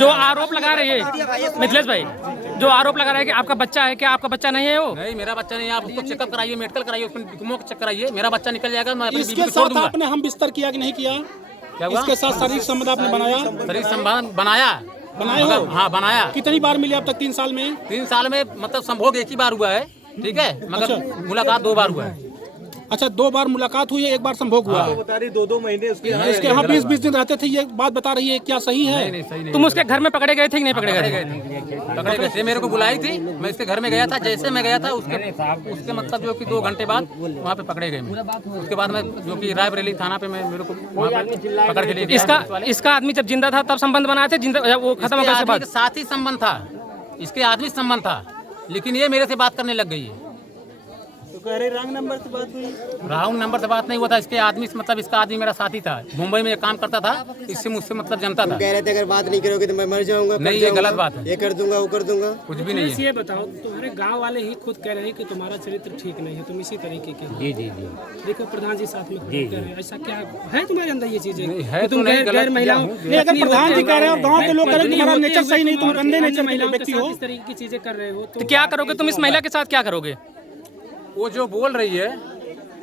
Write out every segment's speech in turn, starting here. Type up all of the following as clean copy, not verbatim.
जो आरोप लगा रही है मिथिलेश भाई, जो आरोप लगा रहा है कि आपका बच्चा है, क्या आपका बच्चा नहीं है वो? नहीं, मेरा बच्चा नहीं है। आप उसको चेकअप कराइए, मेडिकल कराइए, उसको चेक कराइए, मेरा बच्चा निकल जाएगा। मैं अपनी इसके साथ आपने हम बिस्तर किया कि नहीं किया? क्या हुआ? इसके साथ शारीरिक संबंध आपने बनाया? शरीर संबंध बनाया। हो? हाँ, बनाया। कितनी बार मिले अब तक 3 साल में? 3 साल में मतलब संभोग एक ही बार हुआ है, ठीक है, मगर मुलाकात 2 बार हुआ है। अच्छा, 2 बार मुलाकात हुई है, 1 बार संभोग हुआ है। बता रही 2-2 महीने उसके यहाँ 20-20 दिन रहते थे, ये बात बता रही है, क्या सही है? नहीं, सही नहीं। तुम उसके घर में पकड़े गए थे कि नहीं पकड़े गए थे? पकड़े गए थे, मेरे को बुलाई थी, मैं इसके घर में गया था। जैसे मैं गया था उसके मतलब जो कि 2 घंटे बाद वहाँ पे पकड़े गए। उसके बाद में जो कि रायबरेली थाना पे मैं मेरे को वहाँ पे पकड़ के लिए इसका आदमी जब जिंदा था तब संबंध बनाए थे, वो खत्म हो गए के बाद? साथ ही संबंध था, इसके आदमी संबंध था, लेकिन ये मेरे से बात करने लग गई है। कह रहे रॉन्ग नंबर से बात हुई। रॉन्ग नंबर से बात नहीं हुआ था। इसके आदमी से मतलब इसका आदमी मेरा साथी था, मुंबई में काम करता था, इससे मुझसे मतलब जनता था। कह रहे थे अगर बात नहीं करोगे तो मैं मर जाऊंगा। नहीं, ये गलत बात है। ये कर दूंगा, वो कर दूंगा, कुछ भी नहीं है। ये बताओ, तुम्हारे गांव वाले ही खुद कह रहे हैं कि तुम्हारा चरित्र ठीक नहीं है, तुम इसी तरीके के। जी जी जी। देखो प्रधान जी साथ में कह रहे हैं, ऐसा क्या है तुम्हारे अंदर ये चीजें? है तो नहीं, गैर महिलाओं, अगर प्रधान जी कह रहे हैं और गाँव के लोग कह रहे हैं तुम्हारा नेचर सही नहीं, तुम गंदे नेचर के व्यक्ति हो, इस तरीके की चीजें कर रहे हो, तो क्या करोगे तुम? इस महिला के साथ क्या करोगे? वो जो बोल रही है,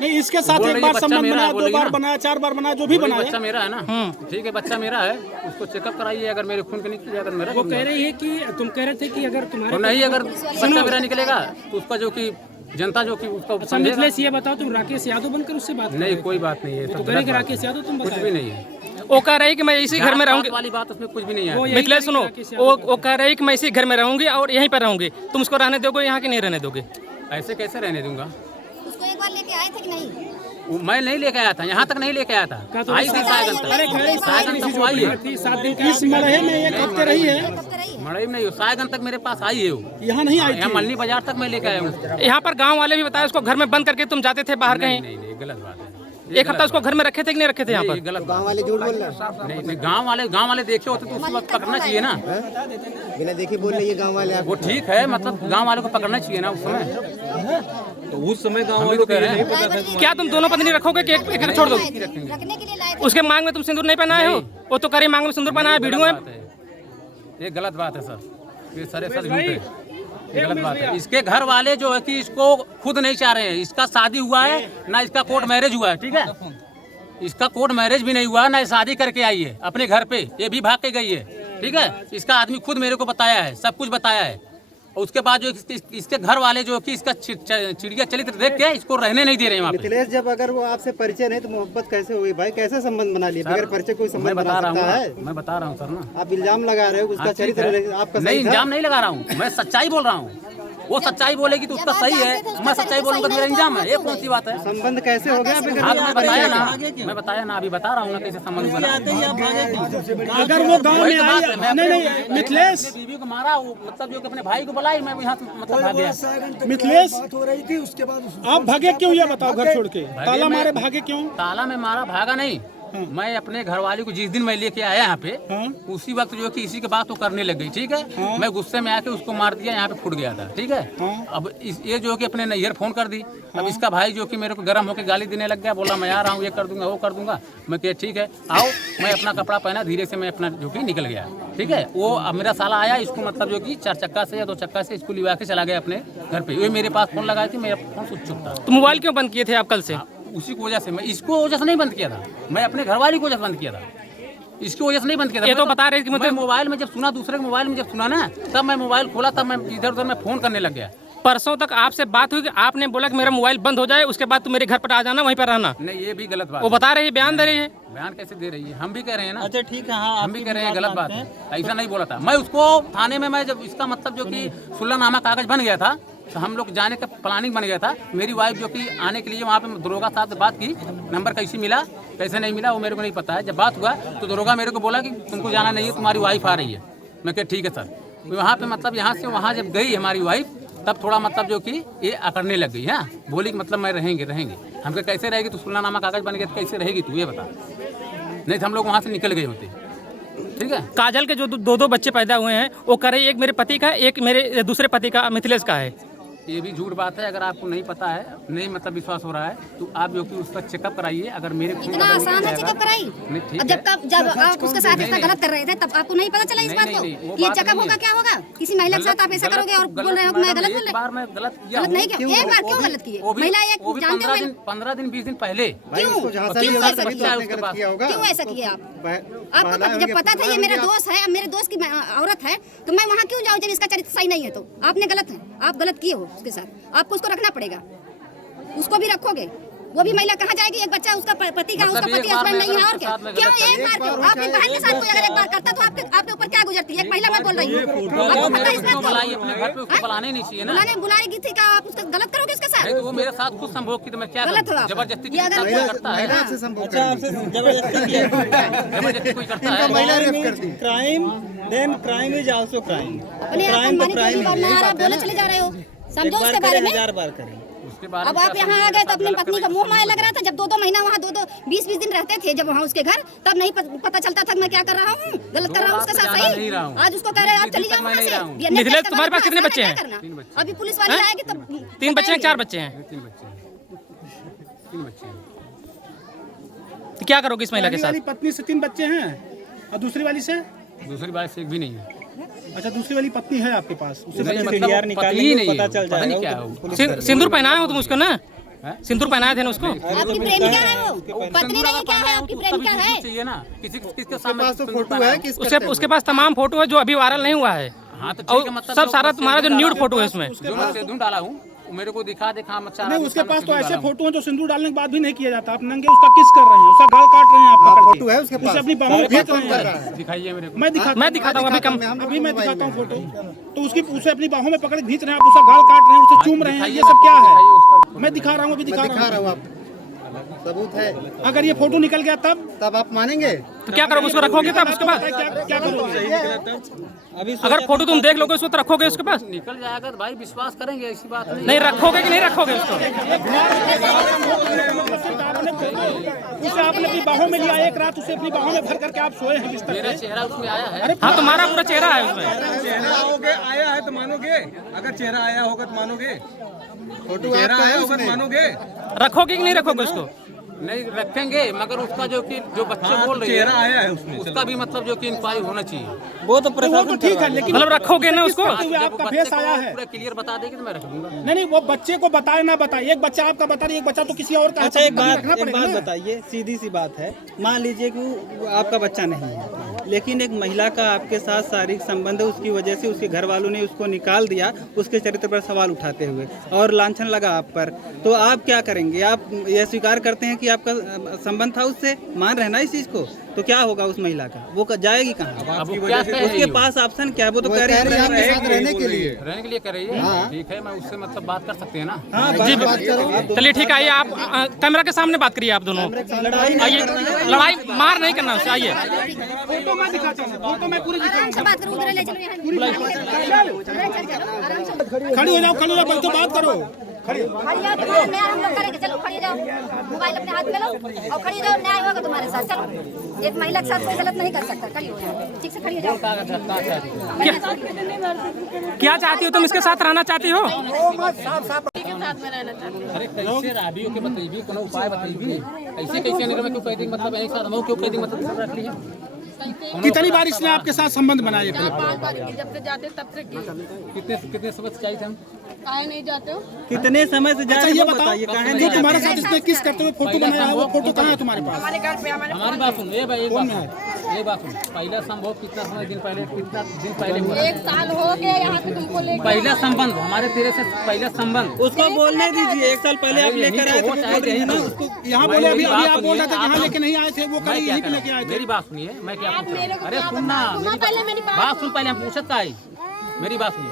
नहीं इसके साथ एक बार संबंध बनाया, 2 बार बनाया, 4 बार बनाया, जो भी बनाया। बच्चा मेरा है ना, ठीक है, बच्चा मेरा है, उसको चेकअप कराइए। अगर मेरे खून के निकल जाएगा, मेरा वो कह रही है कि तुम कह रहे थे कि अगर तुम्हारे नहीं, अगर बच्चा मेरा निकलेगा तो उसका जो कि जनता जो कि उसका मिथिलेश, ये बताओ तुम राकेश यादव बनकर उससे बात? नहीं, कोई बात नहीं है, तो कह रहे कि राकेश यादव तुम कुछ भी नहीं है। वो कह रही कि मैं इसी घर में रहूंगी वाली बात, उसमें कुछ भी नहीं है। मिथिलेश सुनो, वो कह रही कि मैं इसी घर में रहूंगी और यहीं पर रहूंगी, तुम उसको रहने दोगे यहाँ के नहीं रहने दोगे? ऐसे कैसे रहने दूंगा? उसको एक बार लेके आए थे कि नहीं? मैं नहीं लेके आया था, यहाँ तक नहीं लेके आया था। आई थी सायगन तक वो आई है। 7 दिन इस मरहे में 1 हफ्ते रही है। मड़ई में नहीं, सायगन तक मेरे पास आई है वो। यहाँ नहीं आई यहाँ मल्ली बाजार तक मैं लेके आया हूँ। यहाँ पर गांव वाले भी बताया उसको घर में बंद करके तुम जाते थे बाहर कहीं? नहीं, गलत बात है। 1 हफ्ता उसको घर में रखे थे कि नहीं रखे थे यहाँ पर? गलत गाँव वाले झूठ बोल रहे हैं। नहीं, गाँव वाले देखे होते तो उस वक्त पकड़ना चाहिए ना। बिना देखे बोल रही है गाँव वाले। वो ठीक है, मतलब गाँव वाले को पकड़ना चाहिए ना उस समय। तो उस समय गाँव वाले को नहीं पता था। क्या तुम दोनों पत्नी रखोगे कि एक छोड़ दोगे? रखने के लिए लाए थे। उसके मांग में तुम सिंदूर नहीं पहनाए हो? वो तो करे मांग में सिंदूर पहनाया, वीडियो है। ये गलत बात है सर, ये सर झूठ है, ये गलत बात है। इसके घर वाले जो है कि इसको खुद नहीं चाह रहे हैं। इसका शादी हुआ है ना, इसका कोर्ट मैरिज हुआ है, ठीक है, इसका कोर्ट मैरिज भी नहीं हुआ ना, शादी करके आई है अपने घर पे, ये भी भाग के गई है, ठीक है। इसका आदमी खुद मेरे को बताया है, सब कुछ बताया है। और उसके बाद जो इसके घर वाले जो कि इसका चिड़िया चरित्र देख के इसको रहने नहीं दे रहे हैं वहाँ पे। मिथिलेश, जब अगर वो आपसे परिचय नहीं तो मोहब्बत कैसे हुई भाई? कैसे संबंध बना लिया? बगैर परिचय कोई संबंध बना सकता है? मैं बता रहा हूँ सर ना। आप इल्जाम लगा रहे हो, उसका चरित्र आपका नहीं, सही था? इल्जाम नहीं लगा रहा हूँ, मैं सच्चाई बोल रहा हूँ। वो सच्चाई बोलेगी तो उसका सही है, मैं सच्चाई बोलूंगा तो मेरा इल्जाम है। ये कौन सी बात है? संबंध कैसे हो गया? हाँ, तो मैं बताया ना, अभी बता रहा हूँ ना कैसे संबंध बना। अगर वो गाँव में आई, नहीं मिथिलेश, बीवी को मारा, वो मतलब जो कि अपने भाई को बुलाई, मैं यहाँ मतलब भाग गया। मिथिलेश हो रही थी, उसके बाद आप भागे क्यों, ये बताओ? घर छोड़ के ताला मारे भागे क्यों? ताला में मारा, भागा नहीं। मैं अपने घरवाली को जिस दिन मैं लेके आया यहाँ पे, उसी वक्त जो कि इसी के बात तो करने लग गई, ठीक है। मैं गुस्से में आके उसको मार दिया, यहाँ पे फुट गया था, ठीक है। अब ये जो कि अपने नैहर फोन कर दी। अब इसका भाई जो कि मेरे को गर्म होकर गाली देने लग गया, बोला मैं आ रहा हूँ, ये कर दूंगा, वो कर दूंगा। मैं कहा ठीक है आओ। मैं अपना कपड़ा पहना, धीरे से मैं अपना जो कि निकल गया, ठीक है। वो अब मेरा साला आया, इसको मतलब जो कि 4 चक्का से या 2 चक्का से इसको लिवा के चला गया अपने घर पे। ये मेरे पास फोन लगाई थी, मेरा फोन स्विच ऑफ था। तो मोबाइल क्यों बंद किए थे आप कल से? उसी की वजह से, मैं इसको वजह से नहीं बंद किया था, मैं अपने घरवाली की वजह से बंद किया था, इसकी वजह से नहीं बंद किया था। ये तो बता रहे कि मैं मोबाइल में जब सुना, दूसरे के मोबाइल में जब सुना ना, तब मैं मोबाइल खोला, तब मैं इधर उधर में फोन करने लग गया। परसों तक आपसे बात हुई कि आपने बोला कि मेरा मोबाइल बंद हो जाए, उसके बाद तुम मेरे घर पर आ जाना, वहीं पर रहना। नहीं, ये भी गलत बात वो बता रही है, बयान दे रही है। बयान कैसे दे रही है? हम भी कह रहे हैं ना। अच्छा ठीक है, हाँ, हम भी कह रहे हैं गलत बात है, ऐसा नहीं बोला था। मैं उसको थाने में, मैं जब इसका मतलब जो कि सुलहनामा कागज बन गया था, तो हम लोग जाने का प्लानिंग बन गया था। मेरी वाइफ जो कि आने के लिए वहाँ पे दरोगा साहब से बात की, नंबर कैसे मिला कैसे नहीं मिला वो मेरे को नहीं पता है। जब बात हुआ तो दरोगा मेरे को बोला कि तुमको जाना नहीं है, तुम्हारी वाइफ आ रही है। मैं कहा ठीक है सर। वहाँ पे मतलब यहाँ से वहाँ जब गई हमारी वाइफ, तब थोड़ा मतलब जो कि ये अकड़ने लग गई। हाँ, बोली कि मतलब मैं रहेंगे। हम कहा कैसे रहेगी? तो सुलहनामा कागज बन गया तो कैसे रहेगी तू, ये बता। नहीं तो हम लोग वहाँ से निकल गए होते, ठीक है। काजल के जो 2 बच्चे पैदा हुए हैं, वो कह रही एक मेरे पति का, एक मेरे दूसरे पति का, मिथिलेश का है। ये भी झूठ बात है। अगर आपको नहीं पता है, नहीं मतलब विश्वास हो रहा है, तो आप जो कि उसका चेकअप कराइए। अगर मेरे खून इतना का आसान है चेकअप कराई? नहीं, ठीक अब जब आप उसके साथ इतना गलत कर रहे थे तब आपको नहीं पता चला इस बात को कि ये चेकअप होगा क्या होगा? किसी महिला के साथ आप ऐसा करोगे और बोल रहे हो मैं गलत बोल रहे? मैं गलत किया गलत नहीं किया। एक बार क्यों गलत किए? महिला एक जानते हो 15 दिन 20 दिन पहले। क्यों ऐसा किया आपको जब पता था ये मेरा दोस्त है, अब मेरे दोस्त की औरत है, तो मैं वहाँ क्यों जाऊँ जब इसका चरित्र सही नहीं है? तो आपने गलत है, आप गलत किए हो उसके साथ, आपको उसको रखना पड़ेगा, उसको भी रखोगे। वो भी महिला कहाँ जाएगी? एक बच्चा उसका पति का, उसका पति हस्बैंड नहीं है और क्या? क्यों एक बार क्यों? आपकी बहन के साथ कोई अगर एक बार करता तो आपके ऊपर क्या गुजरती है? एक महिला मैं बोल रही हूँ, आपको पता है इस बात को? अपने घर पे उसको बुलाने नहीं चाहिए ना। बुलाएगी थी क्या? आप उसका गलत करोगे उसके साथ? तो वो मेरे साथ खुद संभोग की, तो मैं क्या गलत हो आप। जबरदस्ती ये अगर करता है, जबरदस्ती कोई करता है। महिला रेप करती है। Crime is also crime. अपने आप अंबानी की बात आप बोले चले जा रहे हो, समझो उसके बारे में। 1000 बार करें। अब आप यहाँ आ गए तो अपनी पत्नी का मुंह माया लग रहा था। जब 2-2 महीना वहाँ 20-20 दिन रहते थे जब वहाँ उसके घर, तब नहीं पता चलता था मैं क्या कर रहा हूँ, गलत कर रहा हूँ उसके साथ। सही आज उसको कह रहे हैं आप चली जाओ वहाँ से। मिथिलेश, तुम्हारे पास कितने बच्चे हैं? अभी पुलिस वाली आएगी तो 3 बच्चे हैं, 4 बच्चे हैं? 3 बच्चे हैं। तो क्या करोगे इस महिला के साथ? पत्नी से 3 बच्चे हैं और दूसरी वाली से? दूसरी बात से एक भी नहीं है। अच्छा, दूसरी वाली पत्नी है आपके पास? नहीं, मतलब पति ही नहीं है, पता नहीं क्या है वो। सिंदूर पहनाए हो तुम उसको ना? सिंदूर पहनाए थे ना उसको? आपकी प्रेमिका है वो, पत्नी नहीं क्या है? आपकी प्रेमिका है? चाहिए ना किसके पास तो फोटो है, उसके पास तमाम फोटो है जो अभी वायरल नहीं हुआ है। हाँ, तो ठीक है, मतलब सब सारा तुम्हारा जो न्यूड फोटो है उसमें जो मैं सिंदूर डाला हूँ मेरे को दिखा दे कहाँ मचा। नहीं, उसके पास तो ऐसे फोटो हैं जो सिंदूर डालने के बाद भी नहीं किया जाता। आप नंगे उसका किस कर रहे हैं, उसका गाल काट रहे हैं, आप पकड़ के। फोटो है उसके पास, उसे अपनी बाहों में खींच रहे हैं। दिखाइए मेरे को। मैं दिखाता हूँ अभी मैं दिखाता हूँ फोटो। तो उसे अपनी बाहों में पकड़ के खींच रहे हैं, आप उसका गाल काट रहे हैं, उसे चूम रहे हैं, ये सब क्या है? मैं दिखा रहा हूँ, अभी दिखा रहा हूँ। आप सबूत है। अगर ये फोटो निकल गया तब आप मानेंगे? तो क्या करोगे? उसको रखोगे तब उसके पास? क्या करोगे? अगर फोटो तुम देख लोगे उसको तो रखोगे उसके पास? निकल जाएगा तो भाई विश्वास करेंगे, ऐसी बात नहीं। नहीं रखोगे कि नहीं रखोगे उसको? उसे आपने अपनी बाहों में लिया, एक रात उसे अपनी बाहों में भर करके आप सोए हैं बिस्तर मेरा पे। चेहरा उसमें आया है। हाँ, तुम्हारा पूरा चेहरा है उसमें। आया है तो मानोगे? अगर चेहरा आया होगा तो मानोगे? फोटो चेहरा आया होगा तो मानोगे? रखोगे कि नहीं रखोगे उसको? नहीं रखेंगे, मगर उसका जो बच्चे बोल रहे चेहरा हैं आया है उसमें, उसका भी मतलब जो कि इंक्वायरी होना चाहिए। वो तो ठीक है, लेकिन मतलब रखोगे ना उसको? आपका फेस आया है। पूरा क्लियर बता देगी तो मैं रख दूंगा। नहीं, वो बच्चे को बताए ना बताए, एक बच्चा आपका बता रही, एक बच्चा तो किसी और का है। अच्छा, तो एक बात रखना ना। बताइए, सीधी सी बात है, मान लीजिए कि आपका बच्चा नहीं है, लेकिन एक महिला का आपके साथ शारीरिक संबंध है, उसकी वजह से उसके घर वालों ने उसको निकाल दिया, उसके चरित्र पर सवाल उठाते हुए और लांछन लगा आप पर, तो आप क्या करेंगे? आप यह स्वीकार करते हैं कि आपका संबंध था उससे, मान रहे ना इस चीज को, तो क्या होगा उस महिला का? वो जाएगी कहाँ? अब वो क्या कह रही उसके है? पास ऑप्शन क्या है? वो तो कह रही है रहने के लिए। रहने के लिए कर रही है। ठीक है, मैं उससे मतलब बात कर सकते हैं ना। जी चलिए ठीक है, आइए आप कैमरा के सामने बात करिए आप दोनों। आइए, लड़ाई मार नहीं करना उससे। आइए, फोटो मैं दिखाता हूँ, फोटो मैं पूरी दिखाऊंगा। अच्छा बात करो, उधर ले चलो, यहाँ खड़ी हो जाओ, बैठ के बात करो। खड़ी हो जाओ, न्याय हम लोग करेंगे। चलो खड़ी हो जाओ, मोबाइल अपने हाथ में लो और खड़ी हो जाओ, न्याय होगा तुम्हारे साथ। चलो, एक महिला के साथ कोई गलत नहीं कर सकता। खड़ी हो जाओ, ठीक से खड़ी हो जाओ। क्या चाहती हो तुम? इसके साथ रहना चाहती हो? अरे कैसे राबियों के बताइए, कोनो उपाय बताइए। ऐसे कैसे नहीं रहे? क्यों कह दी मतलब एक साथ हम क्यों कह दी मतलब रख लिया? कितनी बार इसने आपके साथ संबंध बनाए? जब से जाते तब से कितने समय से चाहिए हम? आए नहीं जाते हो? कितने समय से अच्छा, ये बताइए, जो तुम्हारे साथ इसने किस करते हुए फोटो बनाया है, वो फोटो कहाँ है तुम्हारे पास? हमारे घर पे हमारी बात सुन, ये बात सुन। पहला संभव कितना दिन पहले हुआ? 1 साल हो गया यहाँ पे तुमको लेकर। पहला संबंध हमारे तेरे से पहला संबंध। उसको बोलने दीजिए, 1 साल पहले आप लेकर आए थे, वो बोल रही है ना उसको। यहाँ बोले, अभी आप बोल रहे थे यहाँ लेके नहीं आए थे, वो कल यहीं पे लेके आए थे। मेरी बात सुनिए, मैं क्या पूछ रहा हूँ? अरे सुनना, पहले मेरी बात सुन, पहले हम पूछत का आई। मेरी बात सुनिए,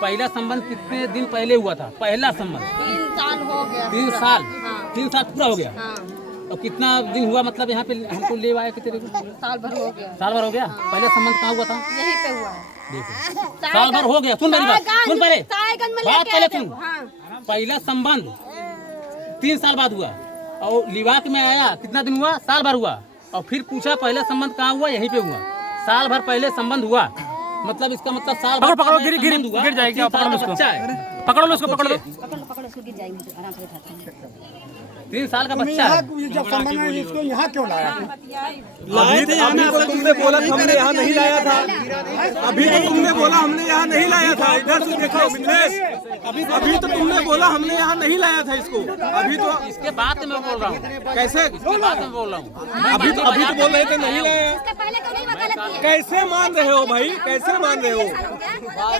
पहला संबंध कितने दिन पहले हुआ था? पहला संबंध 3 साल हो गया। 3 साल? हाँ। 3 साल पूरा हो गया? हाँ। और कितना दिन हुआ मतलब यहाँ पे हमको ले आए कि तेरे को? साल भर हो गया। साल भर हो गया? पहले संबंध कहाँ हुआ था? यहीं पे हुआ है। देखो, साल भर हो गया। सुन मेरी बात, सुन पहले सायगंज में बात, लेके पहले आए थे। सुन। हाँ। पहला संबंध 3 साल बाद हुआ और लिवाक में आया, कितना दिन हुआ? साल भर हुआ। और फिर पूछा पहला संबंध कहाँ हुआ? यहीं पे हुआ। साल भर पहले संबंध हुआ, मतलब इसका मतलब साल भर पकड़ो, पहले गिर संबंध हुआ। जाएगी, 3 साल पकड़ो का उसको। बच्चा है। पकड़ो लो उसको, पकड़ लो। पकड़ो उसको, गिर जाएगी आराम से उठाते हैं। 3 साल का बच्चा है। जब संबंध में इसको यहाँ क्यों लाया? लाए थे यहाँ ना, तुमने बोला हमने यहाँ नहीं लाया था। अभी तो तुमने बोला हमने यहाँ नहीं लाया था। इधर से देखो मिथिलेश, अभी तो तुमने बोला हमने यहाँ नहीं लाया था इसको। अभी तो इसके बाद में बोल रहा हूँ, कैसे? इसके बाद में बोल रहा हूँ। अभी तो बोल रहे थे नहीं लाया। इसके पहले क्यों नहीं वकालत किए? कैसे मान रहे हो भाई, कैसे मान रहे हो? एक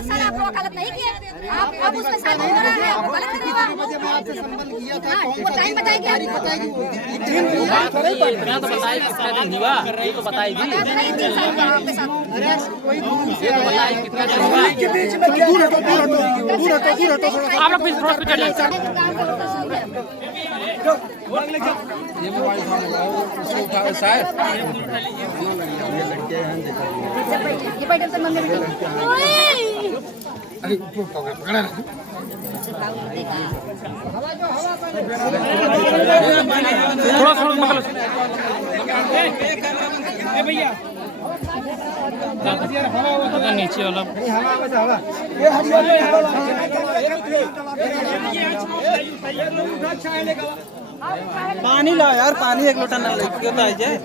साल आप वकालत नहीं किए, आप उसके साथ हो रहे हैं, आप वकालत करेंगे। वो टाइम बताएगी, इतना तो बताएगी कितना दिन हुआ, ये तो बताएगी। नहीं 3 साल का आपके साथ। ये तो बताएगी कितना दिन हुआ। आप लोग प्लीज थोड़ा सा चलिए। ये बैठे तो मम्मी थोड़ा सा पकड़ लो। भैया नीचे वाला पानी लाओ यार, पानी 1 लोटा ना लेके तो आ जाए।